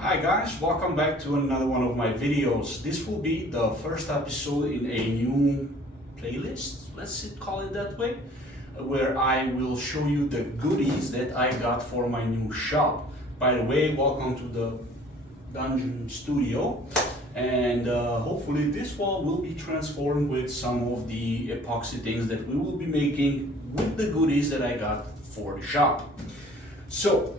Hi guys, welcome back to another one of my videos. This will be the first episode in a new playlist, let's call it that way, where I will show you the goodies that I got for my new shop. By the way, welcome to the Dungeon Studio, and hopefully this wall will be transformed with some of the epoxy things that we will be making with the goodies that I got for the shop. So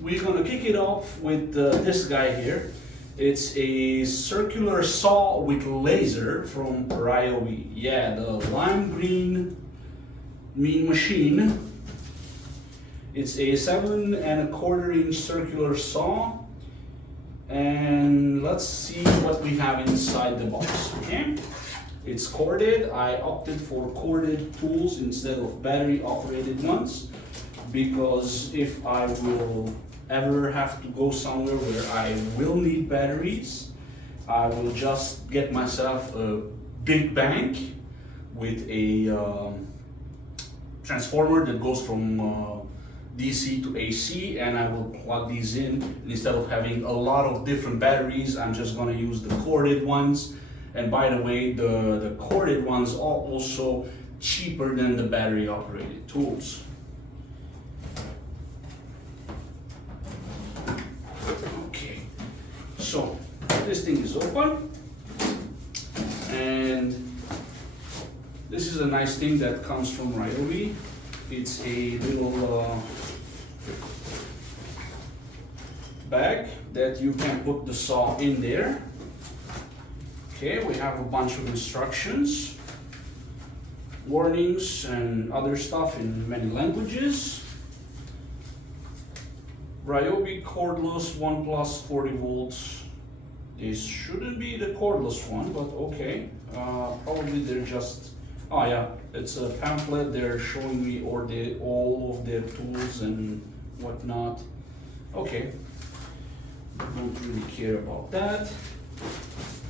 we're gonna kick it off with this guy here. It's a circular saw with laser from Ryobi. Yeah, the lime green mean machine. It's a 7 1/4 inch circular saw. And let's see what we have inside the box, okay? It's corded. I opted for corded tools instead of battery operated ones, because if I will ever have to go somewhere where I will need batteries, I will just get myself a big bank with a transformer that goes from DC to AC, and I will plug these in. And instead of having a lot of different batteries, I'm just gonna use the corded ones. And by the way, the corded ones are also cheaper than the battery operated tools. Okay, so this thing is open, and this is a nice thing that comes from Ryobi. It's a little bag that you can put the saw in there. Okay, we have a bunch of instructions, warnings, and other stuff in many languages. Ryobi cordless 1+ 40 volts. This shouldn't be the cordless one, but okay. Probably they're just, oh yeah, it's a pamphlet. They're showing me all of their tools and whatnot. Okay, don't really care about that.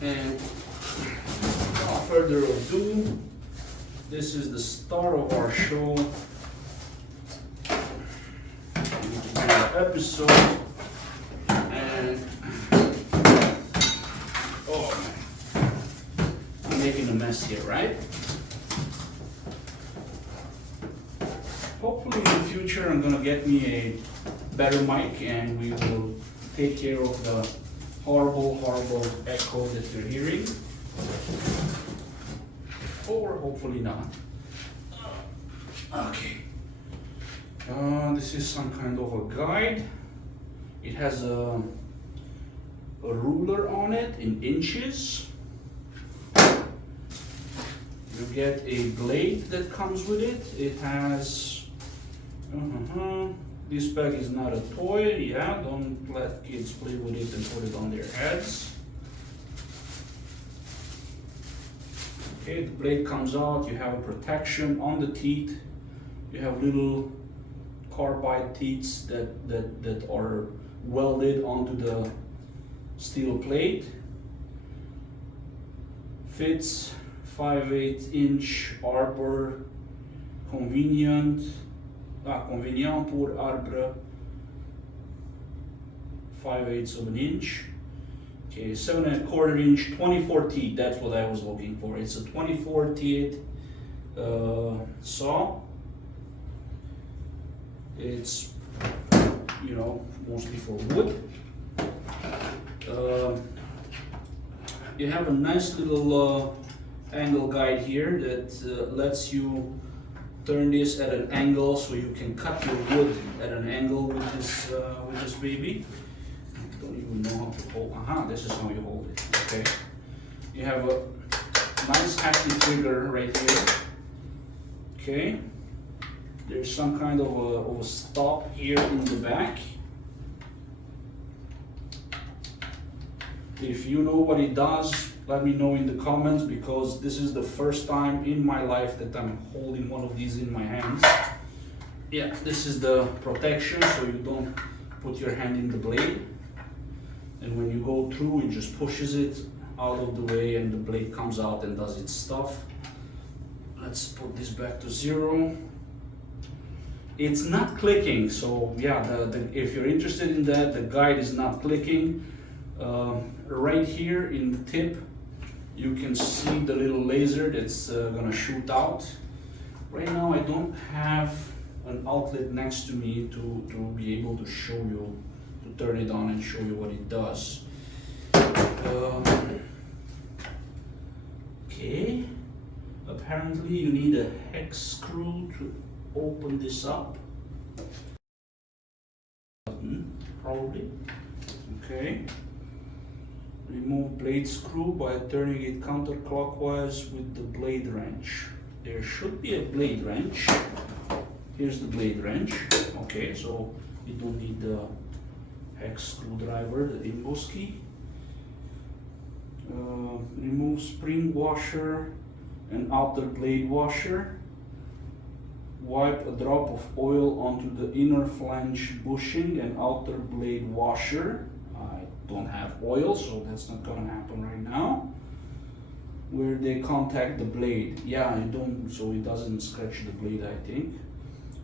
And without further ado, this is the start of our show. Episode, and oh man, I'm making a mess here, right? Hopefully in the future I'm gonna get me a better mic, and we will take care of the horrible echo that you're hearing, or hopefully not. Okay. This is some kind of a guide. It has a ruler on it in inches. You get a blade that comes with it. It has, this bag is not a toy. Yeah, don't let kids play with it and put it on their heads. Okay, the blade comes out. You have a protection on the teeth. You have little carbide teeth that are welded onto the steel plate. Fits 5/8 inch arbor, convenient pour arbre, 5/8 of an inch. Okay, 7 1/4 inch, 24 teeth. That's what I was looking for. It's a 24 teeth saw. It's, you know, mostly for wood. You have a nice little angle guide here that lets you turn this at an angle, so you can cut your wood at an angle with this baby. I don't even know how to hold. This is how you hold it. Okay. You have a nice hefty trigger right here. Okay. There's some kind of a stop here in the back. If you know what it does, let me know in the comments, because this is the first time in my life that I'm holding one of these in my hands. Yeah, this is the protection, so you don't put your hand in the blade. And when you go through, it just pushes it out of the way, and the blade comes out and does its stuff. Let's put this back to 0. it's not clicking. So yeah, if you're interested in that, the guide is not clicking. Right here in the tip, you can see the little laser that's gonna shoot out. Right now I don't have an outlet next to me to be able to show you, to turn it on and show you what it does. Okay, apparently you need a hex screw to open this up. Probably. Okay. Remove blade screw by turning it counterclockwise with the blade wrench. There should be a blade wrench. Here's the blade wrench. Okay, so you don't need the hex screwdriver, the emboss key. Remove spring washer and outer blade washer. Wipe a drop of oil onto the inner flange bushing and outer blade washer. I don't have oil, so that's not gonna happen right now. Where they contact the blade. Yeah, I don't, so it doesn't scratch the blade, I think.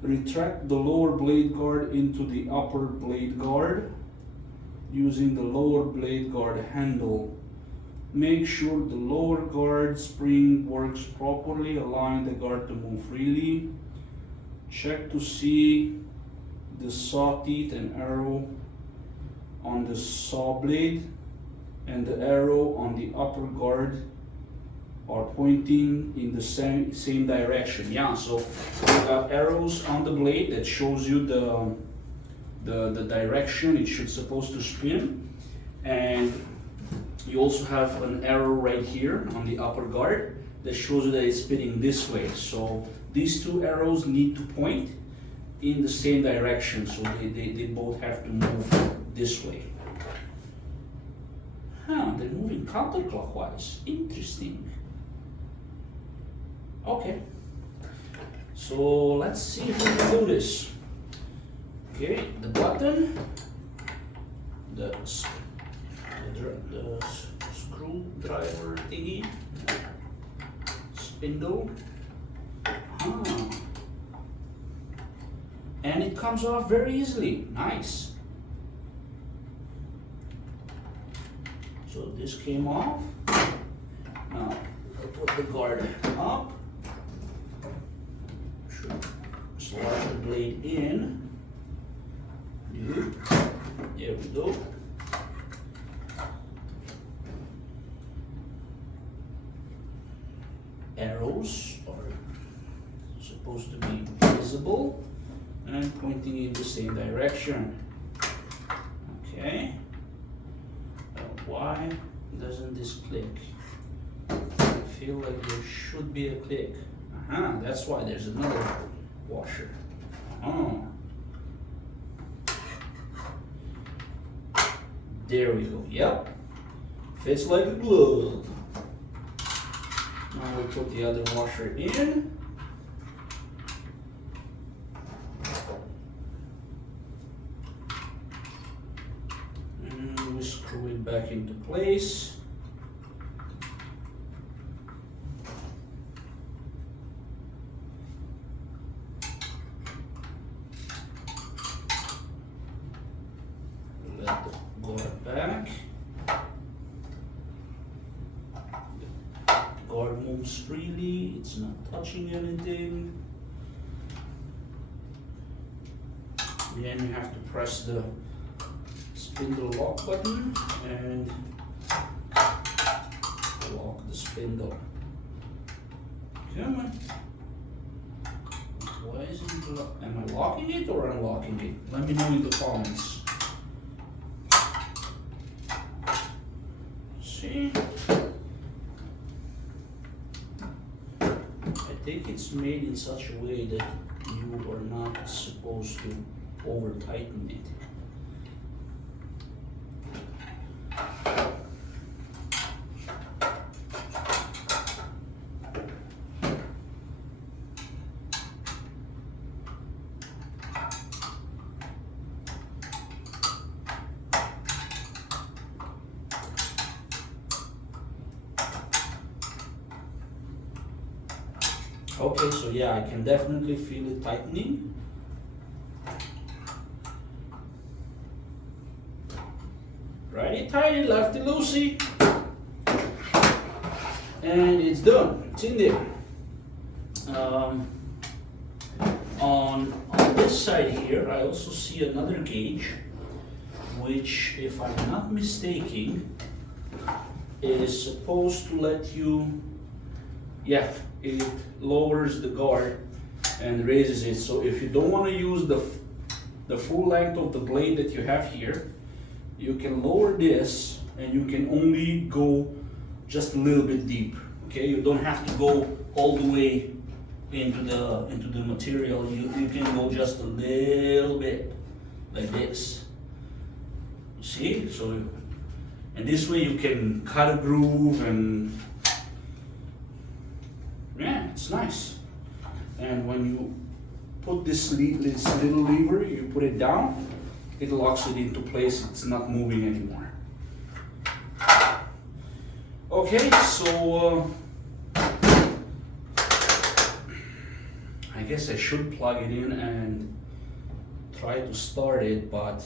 Retract the lower blade guard into the upper blade guard using the lower blade guard handle. Make sure the lower guard spring works properly, allowing the guard to move freely. Check to see the saw teeth and arrow on the saw blade and the arrow on the upper guard are pointing in the same direction. Yeah, so you got arrows on the blade that shows you the direction it should supposed to spin, and you also have an arrow right here on the upper guard that shows you that it's spinning this way. So these two arrows need to point in the same direction, so they both have to move this way. Huh, they're moving counterclockwise. Interesting. Okay, so let's see if we can do this. Okay, the button, the screwdriver thingy, spindle, and it comes off very easily. Nice. So this came off. Now I'll put the guard up. Slide the blade in. There we go. Arrows are supposed to be visible and pointing in the same direction. Okay. Why doesn't this click? I feel like there should be a click. That's why there's another washer. There we go. Yep. Fits like a glove. Now we'll put the other washer in. And we screw it back into place. Let the guard back. The guard moves freely, it's not touching anything. Then you have to press the spindle lock button and lock the spindle. Come on. Why isn't it am I locking it or unlocking it? Let me know in the comments. See? I think it's made in such a way that you are not supposed to over tighten it. Okay, so yeah, I can definitely feel it tightening. righty tighty, lefty loosey, and it's done. It's in there. On this side here, I also see another gauge, which, if I'm not mistaken, is supposed to let you, yeah, it lowers the guard and raises it. So if you don't want to use the full length of the blade that you have here, you can lower this and you can only go just a little bit deep. Okay, you don't have to go all the way into the material. You can go just a little bit like this. See? So, and this way you can cut a groove, and yeah, it's nice. And when you put this little lever, you put it down, it locks it into place. It's not moving anymore. Okay, so I guess I should plug it in and try to start it, but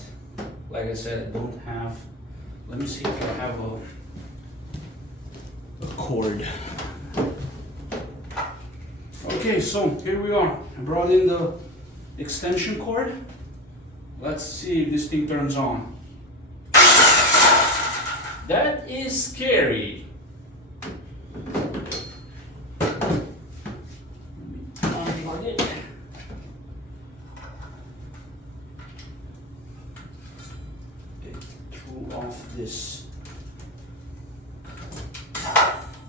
like I said, I don't have, let me see if I have a cord. Okay, so here we are. I brought in the extension cord. Let's see if this thing turns on. That is scary. Unplug it. Threw off this.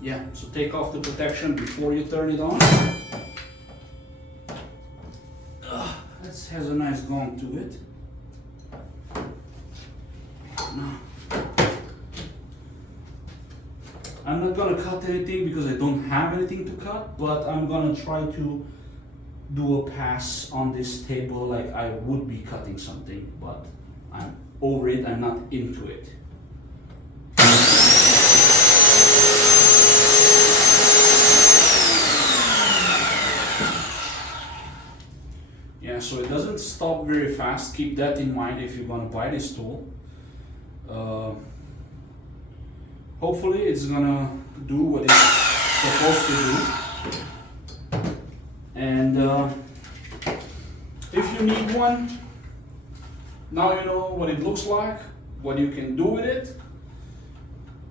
Yeah, so take off the protection before you turn it on. This has a nice gong to it. No. I'm not gonna cut anything because I don't have anything to cut, but I'm gonna try to do a pass on this table like I would be cutting something, but I'm over it, I'm not into it. Yeah, so it doesn't stop very fast. Keep that in mind if you're gonna buy this tool. Hopefully it's gonna do what it's supposed to do. And if you need one, now you know what it looks like, what you can do with it.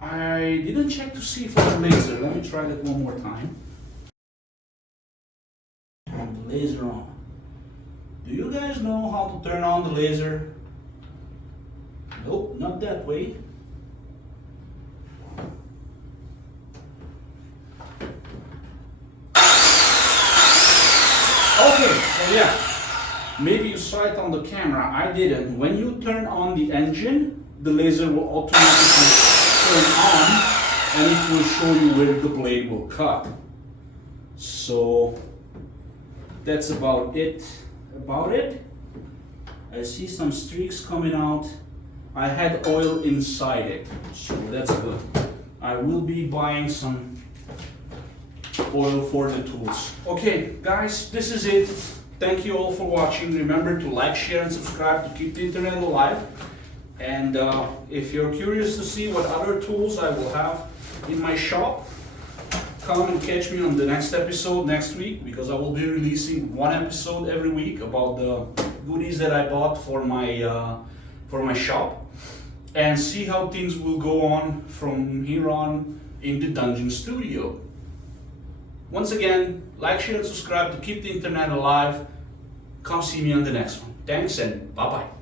I didn't check to see for the laser. Let me try that one more time. Turn the laser on. Do you guys know how to turn on the laser? Nope, not that way. Okay, so yeah, maybe you saw it on the camera, I didn't. When you turn on the engine, the laser will automatically turn on and it will show you where the blade will cut. So that's about it. I see some streaks coming out. I had oil inside it, so that's good. I will be buying some oil for the tools. Okay, guys, this is it. Thank you all for watching. Remember to like, share, and subscribe to keep the internet alive. And if you're curious to see what other tools I will have in my shop, come and catch me on the next episode next week, because I will be releasing one episode every week about the goodies that I bought for my shop, and see how things will go on from here on in the Dungeon Studio. Once again, like, share, and subscribe to keep the internet alive. Come see me on the next one. Thanks and bye-bye.